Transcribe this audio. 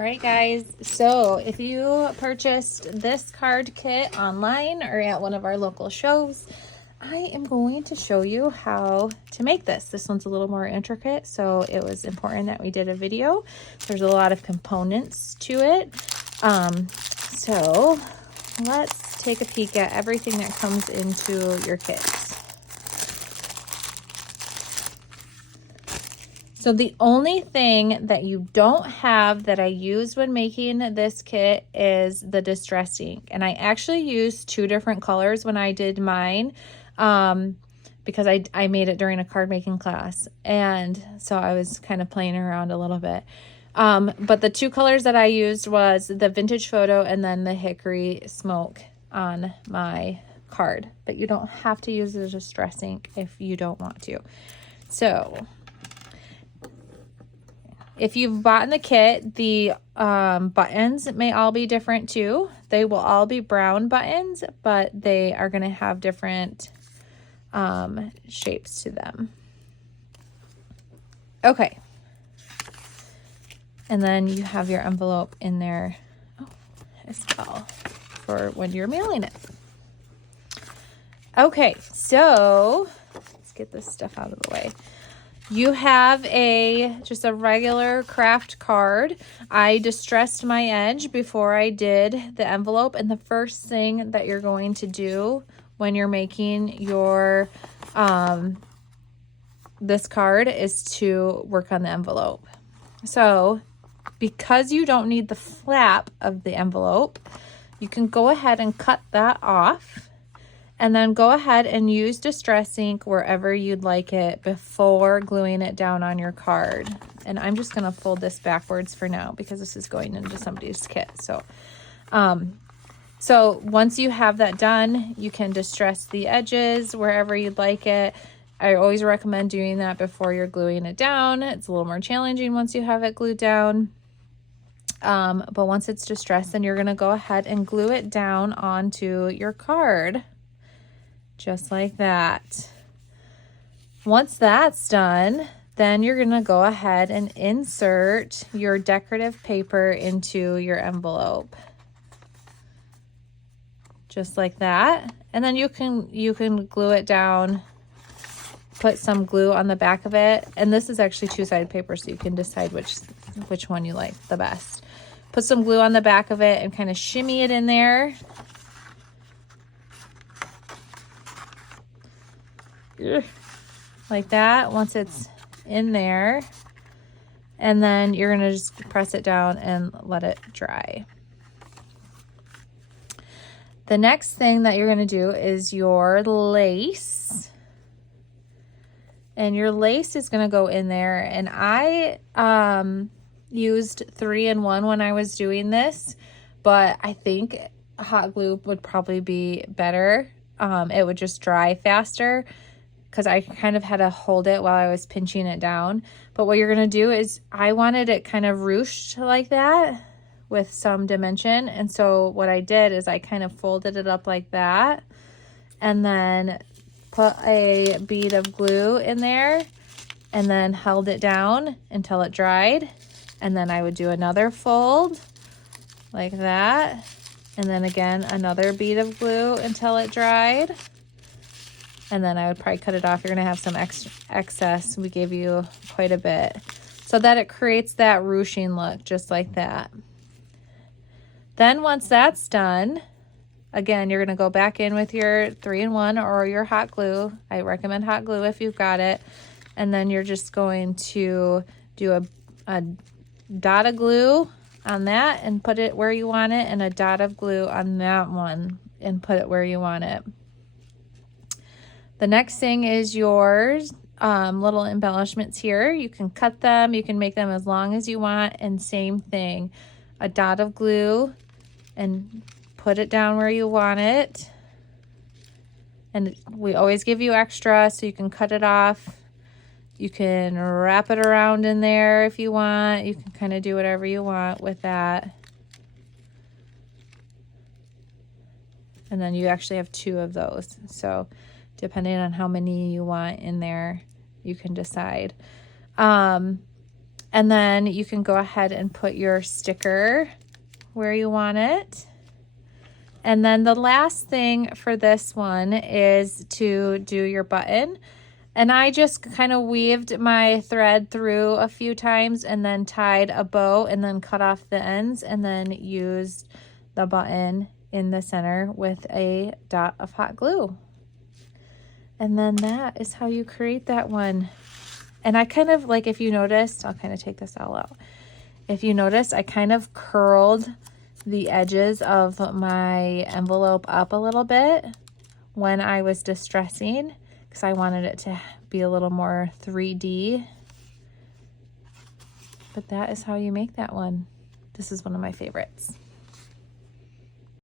All right, guys, so if you purchased this card kit online or at one of our local shows, I am going to show you how to make this. This one's a little more intricate, so it was important that we did a video. There's a lot of components to it. So let's take a peek at everything that comes into your kit. So the only thing that you don't have that I used when making this kit is the distress ink. And I actually used two different colors when I did mine because I made it during a card making class. And so I was kind of playing around a little bit. But the two colors that I used was the Vintage Photo and then the Hickory Smoke on my card. But you don't have to use the distress ink if you don't want to. So if you've bought in the kit, the buttons may all be different too. They will all be brown buttons, but they are going to have different shapes to them. Okay. And then you have your envelope in there as well for when you're mailing it. Okay, so let's get this stuff out of the way. You have just a regular craft card. I distressed my edge before I did the envelope. And the first thing that you're going to do when you're making your, this card is to work on the envelope. So because you don't need the flap of the envelope, you can go ahead and cut that off. And then go ahead and use distress ink wherever you'd like it before gluing it down on your card. And I'm just going to fold this backwards for now because this is going into somebody's kit. So once you have that done, you can distress the edges wherever you'd like it. I always recommend doing that before you're gluing it down. It's a little more challenging once you have it glued down. But once it's distressed, then you're going to go ahead and glue it down onto your card. Just like that. Once that's done, then you're going to go ahead and insert your decorative paper into your envelope. Just like that. And then you can glue it down, put some glue on the back of it. And this is actually two-sided paper, so you can decide which one you like the best. Put some glue on the back of it and kind of shimmy it in there. Like that once it's in there, and then you're going to just press it down and let it dry. The next thing that you're going to do is your lace, and your lace is going to go in there. And I used 3-in-1 when I was doing this, but I think hot glue would probably be better. It would just dry faster, because I kind of had to hold it while I was pinching it down. But what you're going to do is, I wanted it kind of ruched like that with some dimension. And so what I did is I kind of folded it up like that and then put a bead of glue in there and then held it down until it dried. And then I would do another fold like that. And then again, another bead of glue until it dried. And then I would probably cut it off. You're going to have some excess. We gave you quite a bit. So that it creates that ruching look, just like that. Then once that's done, again, you're going to go back in with your 3-in-1 or your hot glue. I recommend hot glue if you've got it. And then you're just going to do a dot of glue on that and put it where you want it, and a dot of glue on that one and put it where you want it. The next thing is your little embellishments here. You can cut them. You can make them as long as you want. And same thing, a dot of glue and put it down where you want it. And we always give you extra, so you can cut it off. You can wrap it around in there if you want. You can kind of do whatever you want with that. And then you actually have 2 of those. So depending on how many you want in there, you can decide. And then you can go ahead and put your sticker where you want it. And then the last thing for this one is to do your button. And I just kind of weaved my thread through a few times and then tied a bow and then cut off the ends and then used the button in the center with a dot of hot glue. And then that is how you create that one. And I kind of, like, if you noticed, I'll kind of take this all out. If you notice, I kind of curled the edges of my envelope up a little bit when I was distressing, because I wanted it to be a little more 3D. But that is how you make that one. This is one of my favorites.